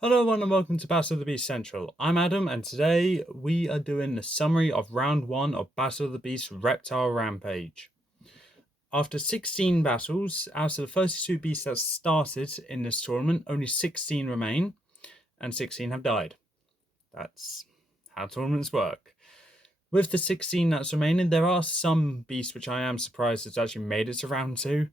Hello everyone and welcome to Battle of the Beast Central. I'm Adam and today we are doing the summary of round 1 of Battle of the Beast Reptile Rampage. After 16 battles, out of the 32 beasts that started in this tournament, only 16 remain and 16 have died. That's how tournaments work. With the 16 that's remaining, there are some beasts which I am surprised has actually made it to round 2.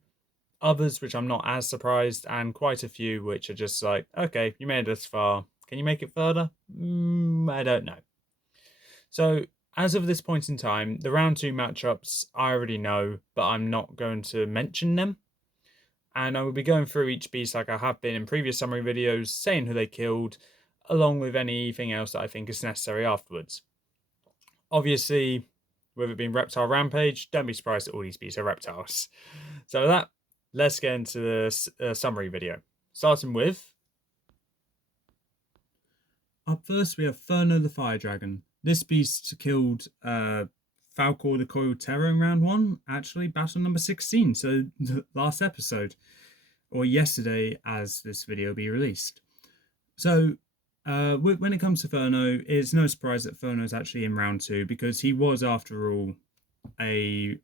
Others which I'm not as surprised, and quite a few which are just like, okay, you made it this far. Can you make it further? I don't know. So, as of this point in time, the round 2 matchups I already know, but I'm not going to mention them. And I will be going through each beast like I have been in previous summary videos, saying who they killed, along with anything else that I think is necessary afterwards. Obviously, with it being Reptile Rampage, don't be surprised that all these beasts are reptiles. So with that, let's get into the summary video. Starting with... Up first, we have Furno the Fire Dragon. This beast killed Falcor the Coiled Terror in round 1. Actually, battle number 16, so the last episode. Or yesterday, as this video will be released. So, when it comes to Furno, it's no surprise that Furno is actually in round 2, because he was, after all, a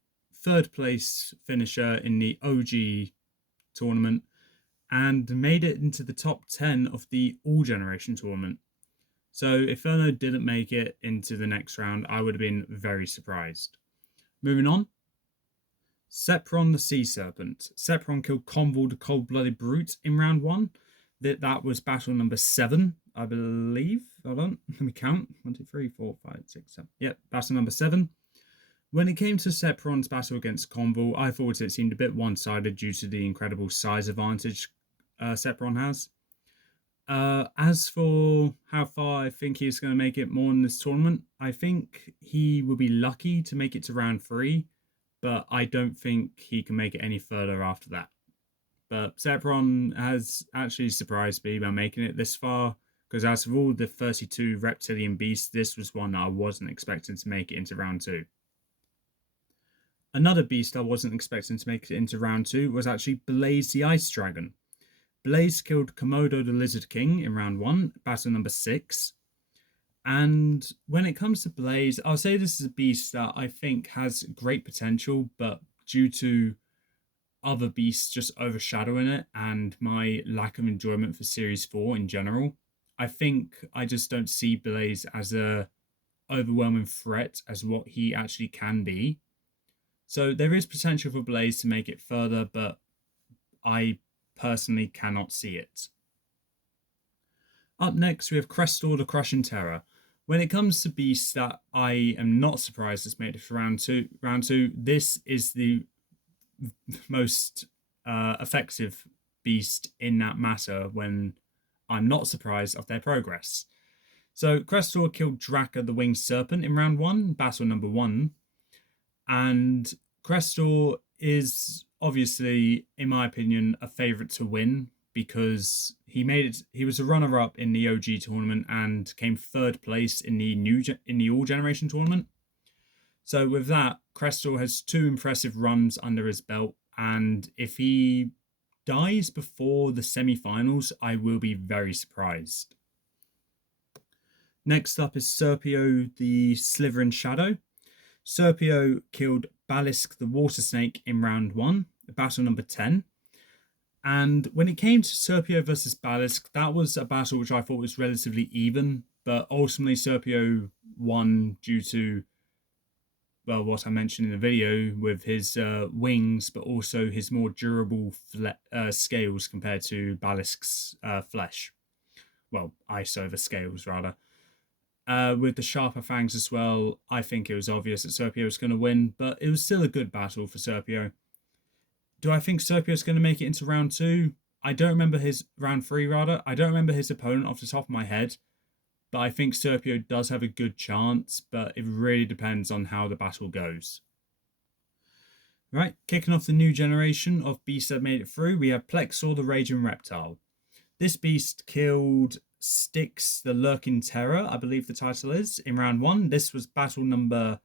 third place finisher in the OG tournament and made it into the top 10 of the All Generation tournament. So if Furno didn't make it into the next round, I would have been very surprised. Moving on. Sepron the Sea Serpent. Sepron killed Convul the Cold-Blooded Brute in round 1. That was battle number 7, I believe. Hold on, let me count. 1, 2, 3, 4, 5, 6, 7. Yep, battle number 7. When it came to Sepron's battle against Convul, I thought it seemed a bit one-sided due to the incredible size advantage Sepron has. As for how far I think he's going to make it more in this tournament, I think he will be lucky to make it to round 3, but I don't think he can make it any further after that. But Sepron has actually surprised me by making it this far, because out of all the 32 reptilian beasts, this was one that I wasn't expecting to make it into round 2. Another beast I wasn't expecting to make it into round 2 was actually Blaze the Ice Dragon. Blaze killed Komodo the Lizard King in round 1, battle number 6. And when it comes to Blaze, I'll say this is a beast that I think has great potential, but due to other beasts just overshadowing it and my lack of enjoyment for Series 4 in general, I think I just don't see Blaze as a overwhelming threat as what he actually can be. So there is potential for Blaze to make it further, but I personally cannot see it. Up next, we have Crestor the Crushing Terror. When it comes to beasts that I am not surprised has made it for round two, this is the most effective beast in that matter when I'm not surprised of their progress. So Crestor killed Draka the Winged Serpent in round 1, battle number 1. And Crestor is obviously, in my opinion, a favourite to win because he made it. He was a runner-up in the OG tournament and came third place in the All Generation tournament. So with that, Crestor has 2 impressive runs under his belt, and if he dies before the semi-finals, I will be very surprised. Next up is Serpio the Slithering Shadow. Serpio killed Balisk the Water Snake in round 1, battle number 10. And when it came to Serpio versus Balisk, that was a battle which I thought was relatively even, but ultimately Serpio won due to, well, what I mentioned in the video with his wings, but also his more durable scales compared to Balisk's flesh. Well, ice over scales, rather. With the sharper fangs as well, I think it was obvious that Serpio was going to win, but it was still a good battle for Serpio. Do I think Serpio is going to make it into round 2? I don't remember round 3, rather. I don't remember his opponent off the top of my head, but I think Serpio does have a good chance, but it really depends on how the battle goes. Right, kicking off the new generation of beasts that made it through, we have Plexor the Raging Reptile. This beast killed Styx the Lurking Terror, I believe the title is, in round 1. This was battle number...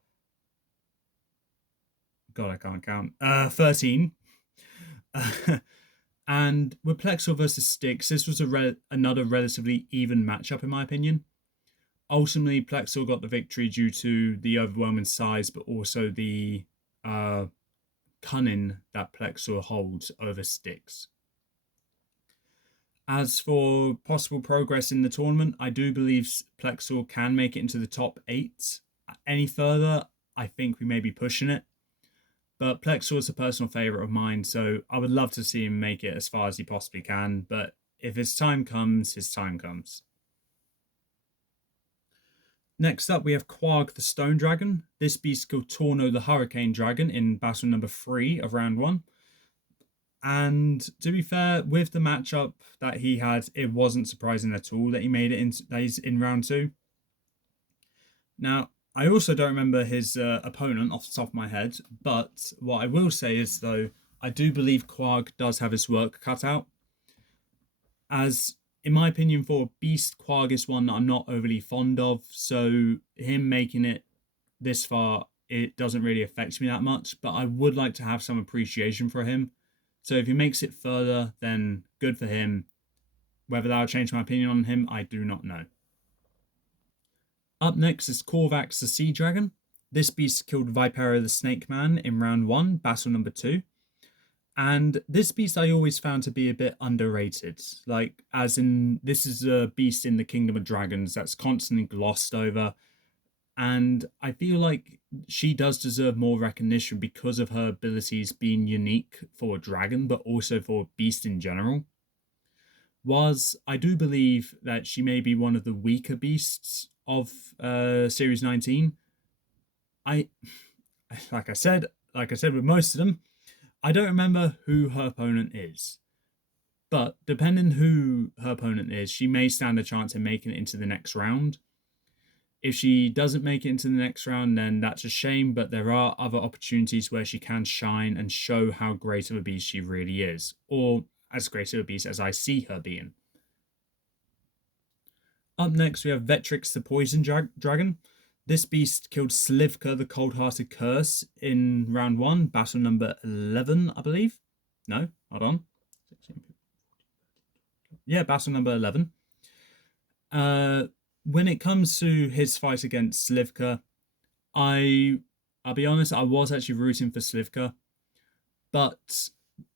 God, I can't count. 13. And with Plexor versus Styx, this was another relatively even matchup, in my opinion. Ultimately, Plexor got the victory due to the overwhelming size, but also the uh, cunning that Plexor holds over Styx. As for possible progress in the tournament, I do believe Plexor can make it into the top eight. Any further, I think we may be pushing it. But Plexor is a personal favourite of mine, so I would love to see him make it as far as he possibly can. But if his time comes, his time comes. Next up, we have Quarg the Stone Dragon. This beast killed Torno the Hurricane Dragon in battle number 3 of round 1. And to be fair, with the matchup that he had, it wasn't surprising at all that he made it that he's in round 2. Now, I also don't remember his opponent off the top of my head, but what I will say is, though, I do believe Quarg does have his work cut out. As, in my opinion, for a beast, Quarg is one that I'm not overly fond of, so him making it this far, it doesn't really affect me that much, but I would like to have some appreciation for him. So if he makes it further, then good for him. Whether that'll change my opinion on him, I do not know. Up next is Korvax the Sea Dragon. This beast killed Vipera the Snake Man in round 1, battle number 2. And this beast I always found to be a bit underrated. Like, as in, this is a beast in the Kingdom of Dragons that's constantly glossed over. And I feel like she does deserve more recognition because of her abilities being unique for a dragon, but also for a beast in general. I do believe that she may be one of the weaker beasts of Series 19. I like I said with most of them, I don't remember who her opponent is. But depending who her opponent is, she may stand a chance in making it into the next round. If she doesn't make it into the next round, then that's a shame, but there are other opportunities where she can shine and show how great of a beast she really is, or as great of a beast as I see her being. Up next, we have Vetrix the Poison Dragon. This beast killed Slivka the Cold-Hearted Curse in round 1, battle number 11, I believe. No, hold on. Yeah, battle number 11. When it comes to his fight against Slivka, I'll be honest, I was actually rooting for Slivka, but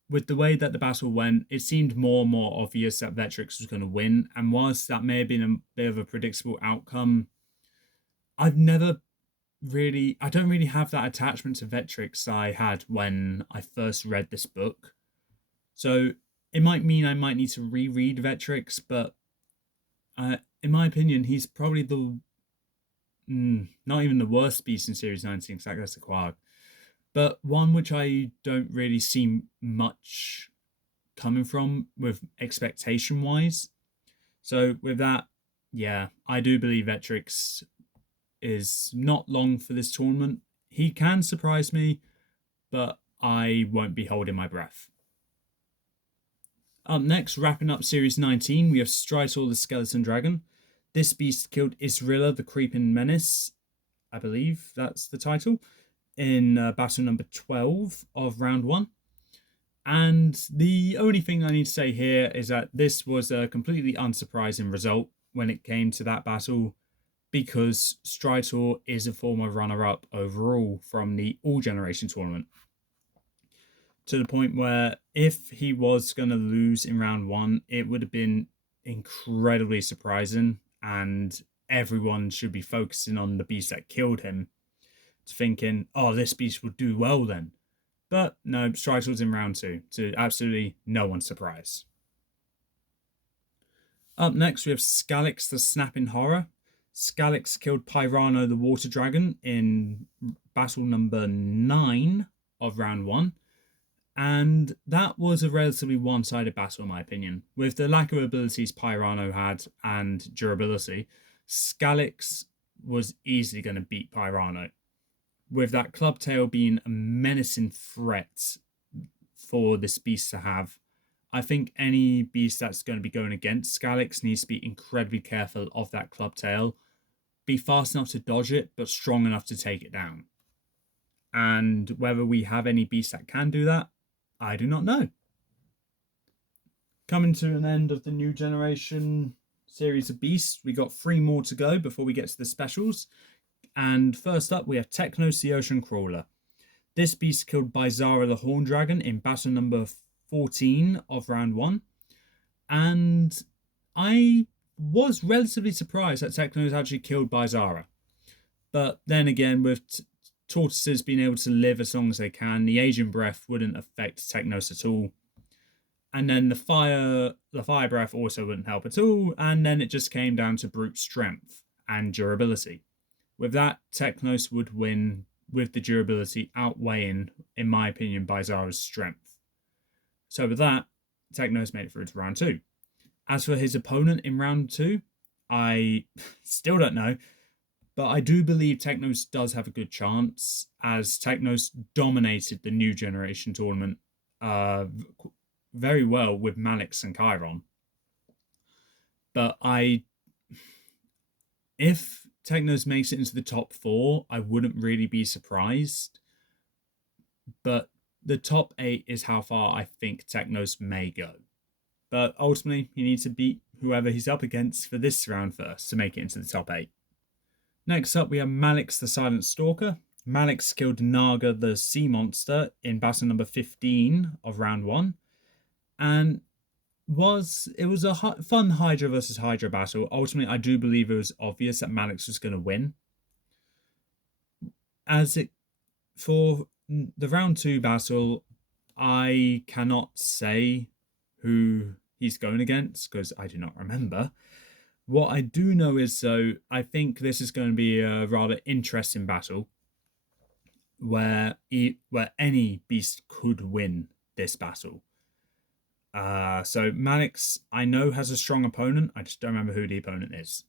with the way that the battle went, it seemed more and more obvious that Vetrix was going to win. And whilst that may have been a bit of a predictable outcome, I don't really have that attachment to Vetrix I had when I first read this book. So it might mean I might need to reread Vetrix, but in my opinion, he's probably not even the worst beast in Series 19, because that's a Quark, but one which I don't really see much coming from with expectation wise. So with that, yeah, I do believe Vetrix is not long for this tournament. He can surprise me, but I won't be holding my breath. Up next, wrapping up Series 19, we have Stritor the Skeleton Dragon. This beast killed Israela the Creeping Menace, I believe that's the title, in battle number 12 of round 1. And the only thing I need to say here is that this was a completely unsurprising result when it came to that battle, because Stritor is a former runner-up overall from the All Generation tournament. To the point where if he was going to lose in round 1, it would have been incredibly surprising, and everyone should be focusing on the beast that killed him, thinking, oh, this beast would do well then. But no, Stritor's in round 2, to absolutely no one's surprise. Up next, we have Scalix the Snapping Horror. Scalix killed Pyrano the Water Dragon in battle number 9 of round 1. And that was a relatively one-sided battle, in my opinion. With the lack of abilities Pyrano had and durability, Scalix was easily going to beat Pyrano. With that club tail being a menacing threat for this beast to have, I think any beast that's going to be going against Scalix needs to be incredibly careful of that club tail. Be fast enough to dodge it, but strong enough to take it down. And whether we have any beasts that can do that, I do not know. Coming to an end of the new generation series of beasts, we got 3 more to go before we get to the specials. And first up, we have Technos the Ocean Crawler. This beast killed by Zara the Horn Dragon in battle number 14 of round 1. And I was relatively surprised that Technos actually killed by Zara. But then again, with tortoises being able to live as long as they can, the Asian breath wouldn't affect Technos at all. And then the fire breath also wouldn't help at all. And then it just came down to brute strength and durability. With that, Technos would win with the durability outweighing, in my opinion, by Zara's strength. So with that, Technos made it through to round 2. As for his opponent in round 2, I still don't know, but I do believe Technos does have a good chance, as Technos dominated the new generation tournament very well with Malix and Chiron. But if Technos makes it into the top 4, I wouldn't really be surprised. But the top 8 is how far I think Technos may go. But ultimately, he needs to beat whoever he's up against for this round first to make it into the top 8. Next up, we have Malix the Silent Stalker. Malix killed Naga the Sea Monster in battle number 15 of round 1. And it was a fun Hydra versus Hydra battle. Ultimately, I do believe it was obvious that Malix was going to win. For the round 2 battle, I cannot say who he's going against because I do not remember. What I do know is, though, I think this is going to be a rather interesting battle where any beast could win this battle. So Malix, I know, has a strong opponent. I just don't remember who the opponent is.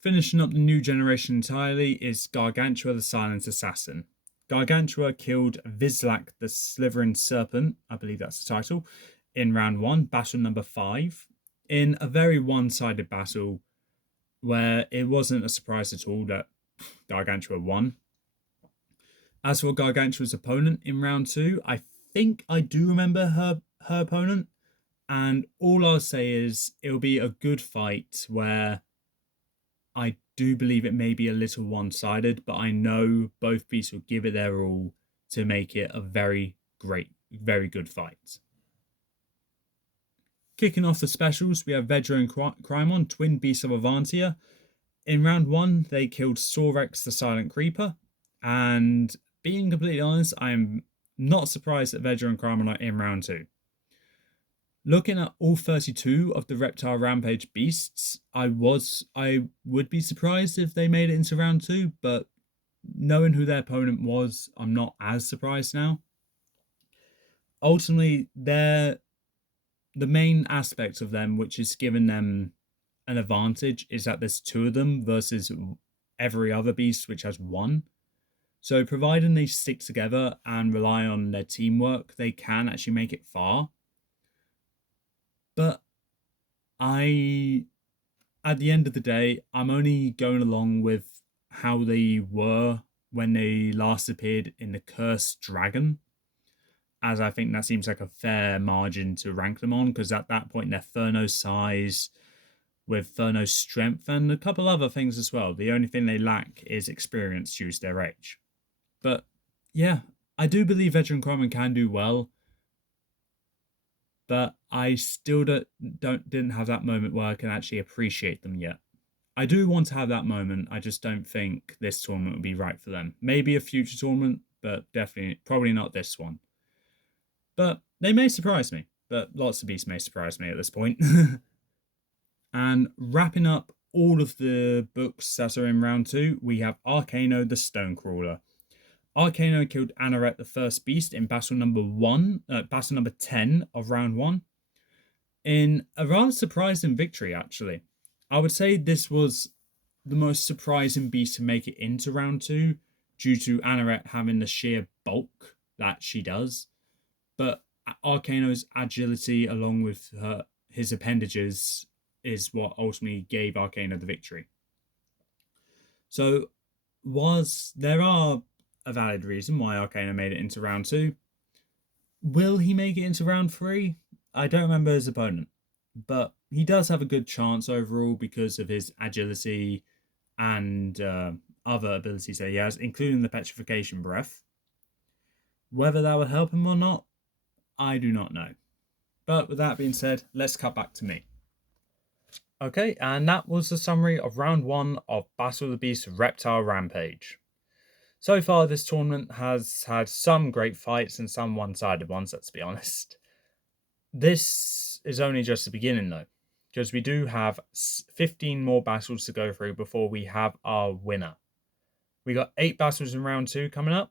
Finishing up the new generation entirely is Gargantua the Silent Assassin. Gargantua killed Vizlak the Slithering Serpent, I believe that's the title, in round 1, battle number 5, in a very one-sided battle where it wasn't a surprise at all that Gargantua won. As for Gargantua's opponent in round 2, I think I do remember her opponent, and all I'll say is it'll be a good fight where I do believe it may be a little one-sided, but I know both beasts will give it their all to make it a very good fight. Kicking off the specials, we have Vedra and Crymon, twin beasts of Avantia. In round 1, they killed Sorex the Silent Creeper, and being completely honest, I am not surprised that Vedra and Crymon are in round 2. Looking at all 32 of the Reptile Rampage beasts, I would be surprised if they made it into round 2, but knowing who their opponent was, I'm not as surprised now. Ultimately, the main aspect of them, which is giving them an advantage, is that there's 2 of them versus every other beast, which has 1. So providing they stick together and rely on their teamwork, they can actually make it far. But at the end of the day, I'm only going along with how they were when they last appeared in the Cursed Dragon, as I think that seems like a fair margin to rank them on, because at that point they're Furno size with Furno strength and a couple other things as well. The only thing they lack is experience due to their age. But yeah, I do believe Veteran Cromon can do well, but I still didn't have that moment where I can actually appreciate them yet. I do want to have that moment. I just don't think this tournament would be right for them. Maybe a future tournament, but probably not this one. But they may surprise me. But lots of beasts may surprise me at this point. And wrapping up all of the books that are in round 2, we have Arcano the Stonecrawler. Arcano killed Anaret the First Beast in battle number 10 of round 1. In a rather surprising victory, actually. I would say this was the most surprising beast to make it into round 2 due to Anaret having the sheer bulk that she does. But Arcano's agility along with his appendages is what ultimately gave Arcano the victory. So there are a valid reason why Arcano made it into round 2, Will he make it into round 3? I don't remember his opponent, but he does have a good chance overall because of his agility and other abilities that he has, including the petrification breath. Whether that would help him or not, I do not know. But with that being said, let's cut back to me. Okay, and that was the summary of round 1 of Battle of the Beast Reptile Rampage. So far, this tournament has had some great fights and some one-sided ones, let's be honest. This is only just the beginning, though, because we do have 15 more battles to go through before we have our winner. We got 8 battles in round 2 coming up,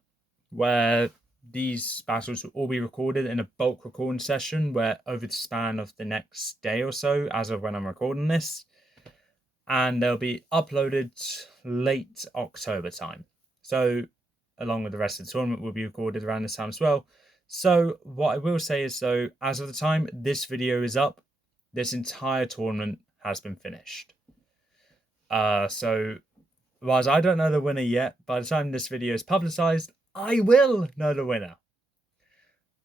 where these battles will all be recorded in a bulk recording session where over the span of the next day or so, as of when I'm recording this, and they'll be uploaded late October time. So along with the rest of the tournament will be recorded around this time as well. So what I will say is, though, as of the time this video is up, this entire tournament has been finished. So whilst I don't know the winner yet, by the time this video is publicized, I will know the winner.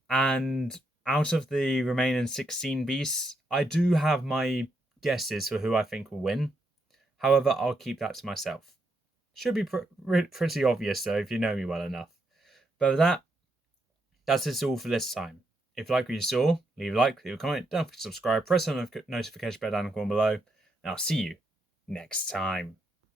And out of the remaining 16 beasts, I do have my guesses for who I think will win. However, I'll keep that to myself. Should be pretty obvious, though, if you know me well enough. But with that, that's it all for this time. If you like what you saw, leave a like, leave a comment, don't forget to subscribe, press the notification bell down in the corner below, and I'll see you next time.